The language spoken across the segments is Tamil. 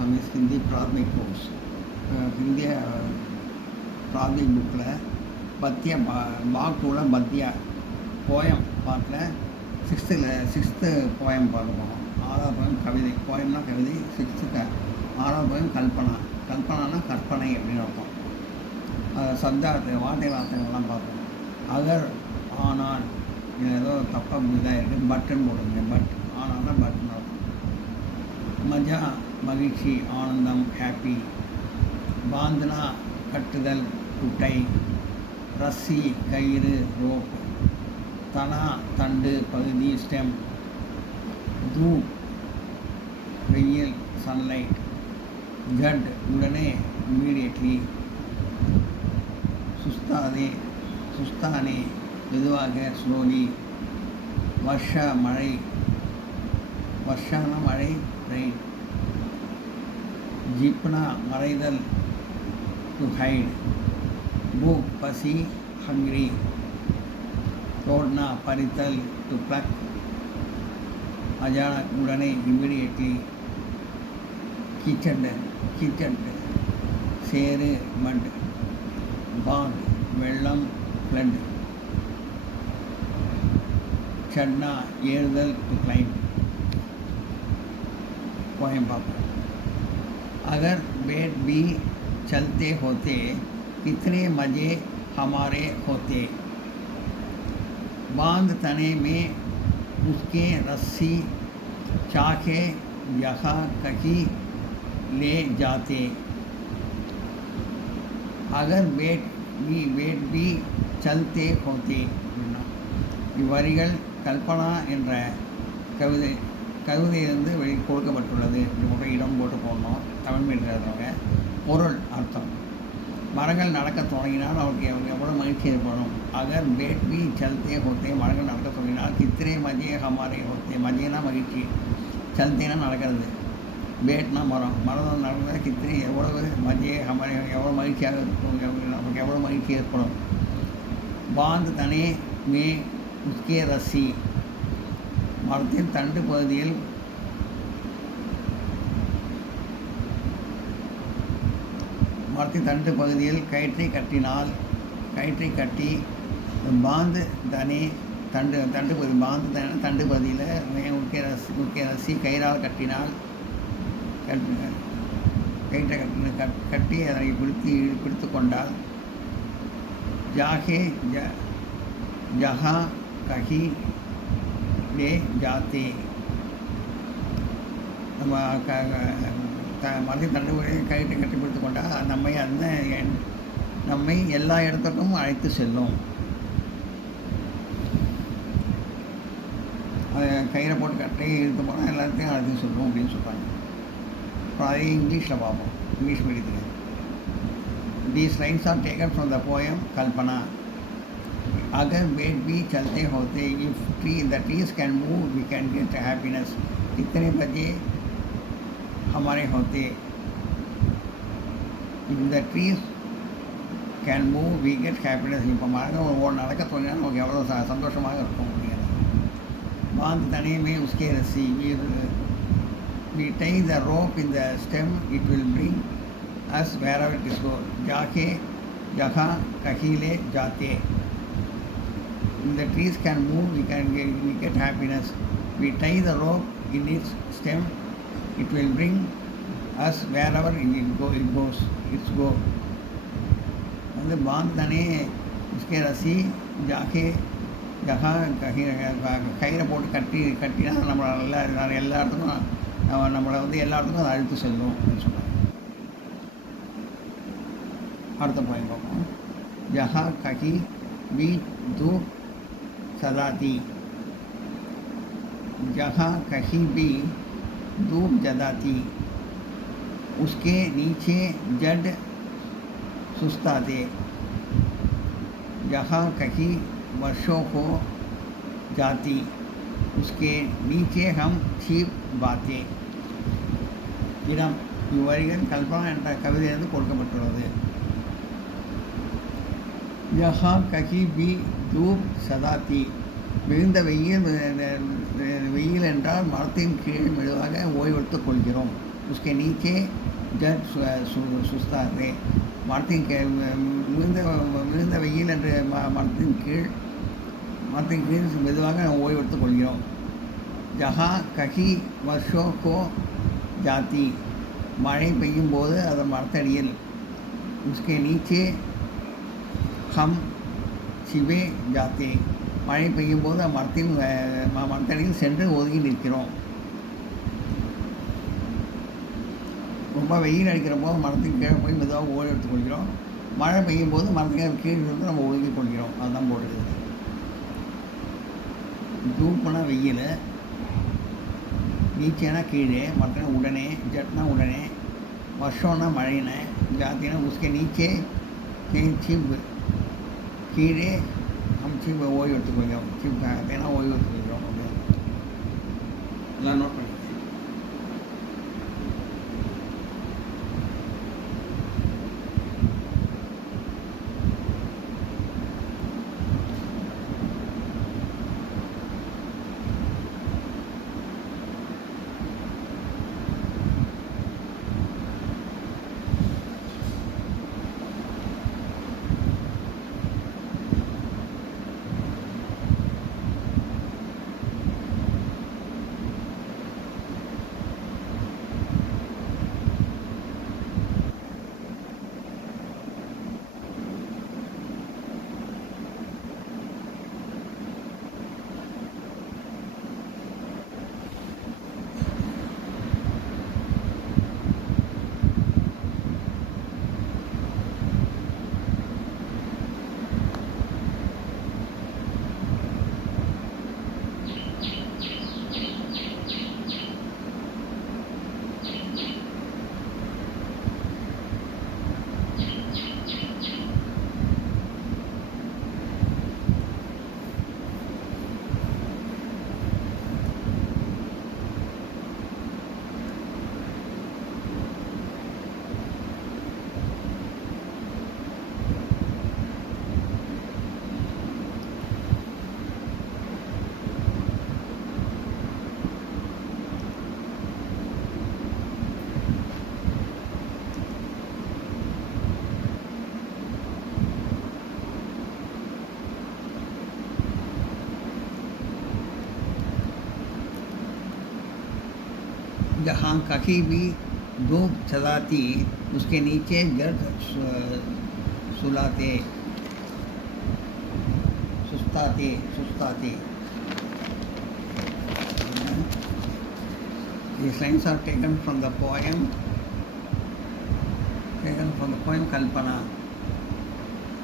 from his Hindi Pradmik course. Hindi Pradmik bookல பத்திய பாக் டூவில் பத்தியா போயம் பார்ட்டில் சிக்ஸ்த்து போயம் பார்ப்போம். 6வது போயம் கவிதை, போயம்னா கவிதை. சிக்ஸ்த்து 6வது போயம் கல்பனா. கல்பனானா கற்பனை அப்படின்னு அர்த்தம். சப்தார்த்த வார்த்தைகள்லாம் பார்ப்போம். அகர் ஆனால் ஏதோ தப்பாக இதாக இருக்குது, பட்டுன்னு போடுங்க. பட் ஆனால்னா பட்டுன்னு அர்த்தம். மஜா மகிழ்ச்சி, ஆனந்தம், ஹாப்பி. பாந்தனா கட்டுதல், குட்டை. ரஸ்ஸி கயிறு, ரோப். தனா தண்டு, பகுதி, ஸ்டெம். தூப் வெயில், சன்லைட். ஜட் உடனே, இம்மீடியட்லி. சுஸ்தானே மெதுவாக, ஸ்லோலி. வர்ஷா மழை, வர்ஷான மழை, ரெயின். ஜிப்னா மறைதல், டு ஹைட். பூக் பசி, ஹங்க்ரி. தோட்னா பறித்தல், டு பிளக். அஜானக் உடனே, இம்மீடியட்லி. கிச்சட் சேறு, மட். பாண்ட் வெள்ளம், ஃப்ளட். சட்னா ஏறுதல், டு கிளைம். पोएम पापा. अगर बेट भी चलते होते कितने मज़े हमारे होते. बांध तने में उसके रस्सी चाके यहाँ कहीं ले जाते. अगर बेट भी चलते होते. இவ்வரிகள் கல்பனா என்ற கவிதையிலிருந்து கொடுக்கப்பட்டுள்ளது. இப்படி இடம் போட்டு போடணும். தமிழ் மீடியம் எழுதுறவங்க. பொருள் அர்த்தம். மரங்கள் நடக்க தொடங்கினால் அவருக்கு எவ்வளோ மகிழ்ச்சி ஏற்படும். அகர் பேட் பி சல்தே ஹோத்தே, மரங்கள் நடக்க தொடங்கினால். கித்திரே மஜே ஹமாரே ஹோத்தே, மஜேனா மகிழ்ச்சி, சல்தேனா நடக்கிறது, பேட்னா மரம், மரம் நடக்கிறது. கித்திரே எவ்வளவு, மஜே ஹமாரே எவ்வளோ மகிழ்ச்சியாக இருக்கும், நமக்கு எவ்வளோ மகிழ்ச்சி ஏற்படும். பாந்த் தனே மே உஸ்கே ரஸ்ஸி, மரத்தின் தண்டு பகுதியில் கயிற்றை கட்டினால், கயிற்றை கட்டி. பாந்து தனே தண்டு பகுதி, பாந்து தனே தண்டு பகுதியில் முக்கிய ரசி கயிறால் கட்டினால், கயிற்றை கட்டி அதனை பிடித்து கொண்டால். ஜாகே ஜஹா கஹி லே ஜாத்தே, நம்ம மரத்தின் தண்டு கயிற்றை கட்டி பிடித்து கொண்டால் நம்மை எல்லா இடத்துக்கும் அழைத்து செல்லும். அதை கயிறை போட்டு கட்டி இழுத்து போனால் எல்லாத்தையும் அழைத்து செல்லும் அப்படின்னு சொல்கிறாங்க. அப்புறம் அதே இங்கிலீஷில் பார்ப்போம், இங்கிலீஷ் மீடியத்தில். These lines are taken from the poem Kalpana. अगर बेट भी चलते होते, if the trees can move, we can get happiness. कितने बजे हमारे होते. If the trees can move, we get happiness. இப்போ மரங்கள் நடக்க தோணினா நமக்கு எவ்வளோ சந்தோஷமாக இருக்கும் அப்படிங்கிறது. बांध तने में उसके रस्सी, we tie the rope in the stem, it will bring us wherever it is go. जाके जहाँ कहीं ले जाते. If the trees can move, we get happiness. We tie the rope in its stem, it will bring us wherever it goes. வந்து बांध तने उसके रस्सी जाके जहाँ कहीं கயிறை போட்டு கட்டினா நம்மளை எல்லா இடத்துக்கும் நம்மளை வந்து எல்லா இடத்துக்கும் அதை அழுத்து செல்லும் அப்படின்னு சொன்னாங்க. அடுத்த பாயிண்ட் பார்ப்போம். जहाँ कहीं भी धूप सदाती. जहाँ कहीं भी धूप जलाती, उसके नीचे जड़ सुस्ताते. जहाँ कहीं वर्षों को जाती, उसके नीचे हम छीप बातें. இடம் இவ்வரிகள் கல்பனா என்ற கவிதையிலிருந்து கொடுக்கப்பட்டுள்ளது. யஹா கஹி பி தூப் சதாத்தி, மிகுந்த வெயில் என்றால் மரத்தின் கீழ் மெதுவாக ஓய்வெடுத்துக் கொள்கிறோம். उसके नीचे जट सुस्ताते மரத்தின் விழுந்த வெயில் என்று மரத்தின் கீழ் மெதுவாக நாம் ஓய்வெடுத்துக் கொள்கிறோம். ஜஹா கஹி வர்ஷோ கோ ஜாதி, மழை பெய்யும் போது அதன் மரத்தடியில். உஸ்கே நீச்சே ஹம் சிவே ஜாத்தே, மழை பெய்யும் போது மரத்தடியில் சென்று ஒதுங்கி நிற்கிறோம். ரொம்ப வெயில் அடிக்கிற போது மரத்துக்கு கீழே போய் மெதுவாக ஓய்வு எடுத்துக்கொள்கிறோம். மழை பெய்யும் போது மரத்துக்கு கீழே இருந்து நம்ம ஒதுங்கி கொள்கிறோம். அதுதான் போடுறது. தூப்புனா வெயில், நீச்சேனா கீழே, மரத்துனா உடனே, ஜட்னா உடனே, வருஷம்னா மழைனா, ஜாத்தினா உஸ்கே நீச்சே சிப், கீழே हम சிப் ஓய்வு எடுத்துக்கொள்கிறோம். சிப் ஏன்னா ஓய்வு எடுத்துக்கொள்கிறோம் அப்படின்னு எல்லாம் நோட் பண்ணி. जहाँ कहीं भी धूप चलाती उसके नीचे जड़ सुस्ताते. These lines are taken from the poem Kalpana.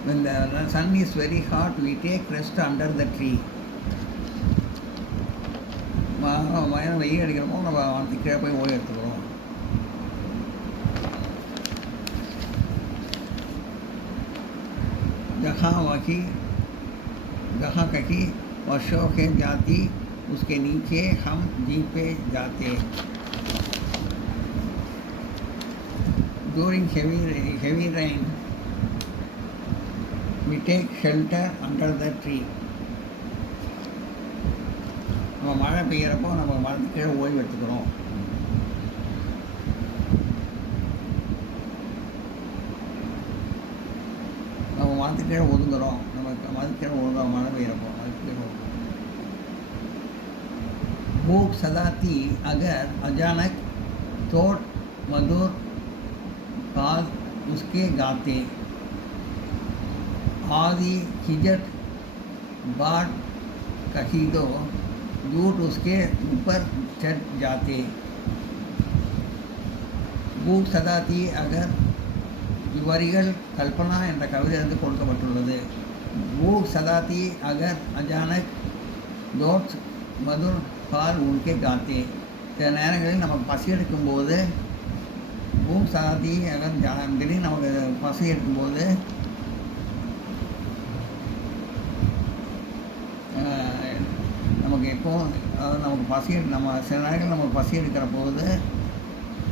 When the sun is very hot, we take rest under the tree. வெயில் அடிக்கிறப்போ நம்ம வாரத்துக்கு கீழே போய் ஓய்வு எடுத்துக்கிறோம். जहाँ कहीं वर्षों के जाती उसके नीचे हम जीपे जाते. During heavy rain, we take shelter under the tree. நம்ம மழை பெய்கிறப்போ நம்ம மரத்துக்கு கீழே ஓய்வு எடுத்துக்கிறோம். நம்ம மரத்துக்கு கீழே ஒதுங்குறோம். நம்ம மரத்துக்கு கீழே ஒதுங்குறோம் மழை பெய்கிறப்போ மரத்துக்கு கீழே ஒதுங்குறோம். भूख सदाती अगर अचानक तोड़ मधुर काल उसके गाते. आदि खिजट बाट कही दो झूठ उसके ऊपर चढ़ जाते. भूख सदाती अगर இவ்வரிகள் கல்பனா என்ற கவிதையிலிருந்து கொடுக்கப்பட்டுள்ளது. பூக் சதாத்தி அகர் அஜானக் தோட் மதுர் பால் உன்கே காத்தே. சில நேரங்களில் நமக்கு பசி எடுக்கும்போது பூக் சதாத்தி அகர் திடீர்னு நமக்கு பசி எடுக்கும்போது நமக்கு எப்போது அதாவது நம்ம சில நேரங்கள் நமக்கு பசி எடுக்கிற போது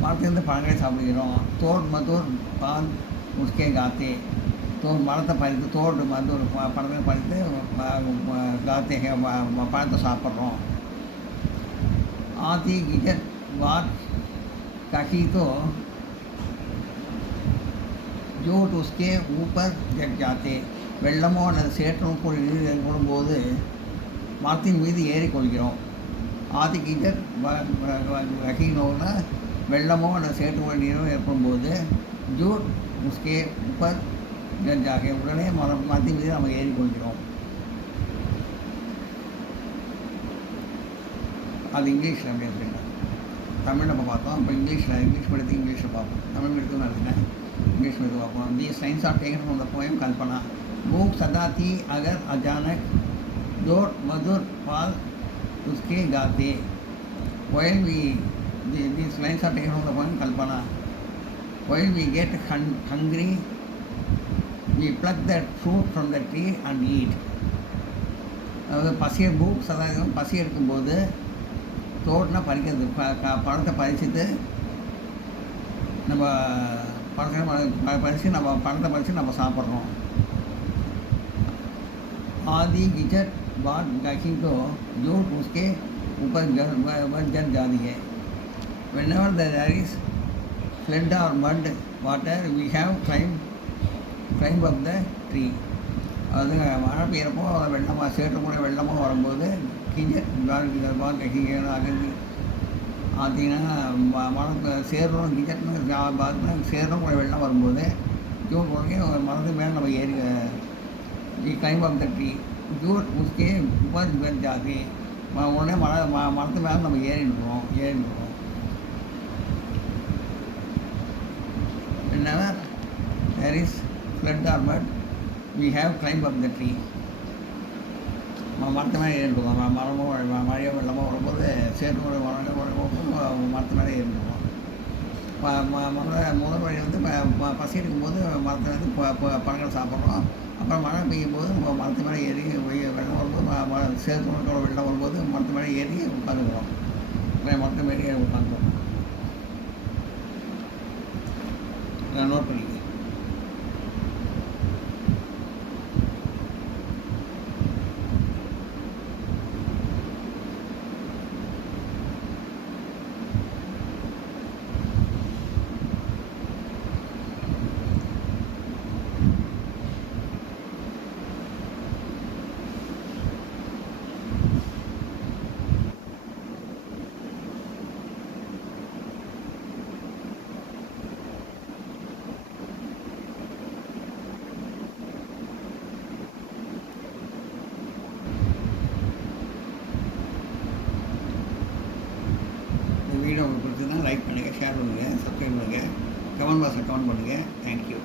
மரத்திலிருந்து பழங்களை சாப்பிடுகிறோம். தோட் மதுர் பால் உஸ்கே காத்தே. மரத்தை பறித்து தோடு மதுர் பழத்தை பறித்து காத்தே பழத்தை சாப்பிட்றோம். ஆதி கிஜட் வாட் कहीं तो जोट उसके ऊपर जग जाते வெள்ளமோ அல்லது சேற்றமோ போடும்போது மரத்தின் மீது ஏறிக்கொள்கிறோம். ஆதி கிஜர் வகினோன்னா வெள்ளமோ அல்லது சேற்று நீரோ ஏற்படும்போது ஜூட் உஸ்கே உப்பர் ஜாகே உடனே மரத்தின் மீது நம்ம ஏறிக்கொள்கிறோம். அது இங்கிலீஷில் அப்படி இருக்குங்க. தமிழ் நம்ம பார்த்தோம். இப்போ இங்கிலீஷ் படித்து இங்கிலீஷில் பார்ப்போம். தமிழ் எடுத்து நடத்தினேன், इंग्लिश में तो these lines are taken from the poem Kalpana. भूख सदा थी अगर अचानक जोर मधुर पाल उसके गाते. While we these lines are taken from the poem Kalpana. While we get hungry, we pluck that fruit from the tree and eat. அதாவது பூக் சதா பசி எடுக்கும்போது தோட்டம்னா பறிக்கிறது, பழத்தை பறிச்சுட்டு நம்ம பறித்து நம்ம பழத்தை பறித்து நம்ம சாப்பிட்றோம். आदि गिजर बात गाखी को जो उसके ऊपर जल जाती है. Whenever there is flood or mud water, we have climb up the tree. அது மழை பெய்யறப்போ வெள்ளமாக சேற்று கூட வெள்ளமாக வரும்போது கிஜர் பால் ககிங்க அகன்று பார்த்தீங்கன்னா மழை சேரும் கிஜர்னு பார்த்தீங்கன்னா சேரும் கூட வெள்ளம் வரும்போது ஜூன் உடனே மரத்து மேலே நம்ம ஏறி climb up the tree. ஜூட் उसके ऊपर जल जाते. உடனே மரத்து மேலே நம்ம ஏறிடுவோம். Whenever there is flood or mud, we have climb up the tree. மரத்து மேலே ஏறிடுவோம். மரமோ மழையோ வெள்ளமோ வரும்போது சேற்று மரத்து மேலே ஏறிடுவோம். முதல் வழி வந்து பசி எடுக்கும்போது மரத்தில் வந்து பழங்கள் சாப்பிட்றோம். அப்புறம் மழை பெய்யும் போது மரத்து மேலே ஏறி வெள்ளம் வரும்போது சேற்று வெள்ளம் வரும்போது மரத்து மேலே ஏறி உட்காந்துக்கிறோம். மரத்து மேலே ஏறி உட்காந்துக்கிறோம். நோட் பண்ணிக்க. வீடியோ உங்களுக்கு பிடிச்சதுன்னா லைக் பண்ணுங்கள், ஷேர் பண்ணுங்கள், சப்ஸ்கிரைப் பண்ணுங்கள், கமெண்ட் பாக்ஸில் கமெண்ட் பண்ணுங்கள். தேங்க்யூ.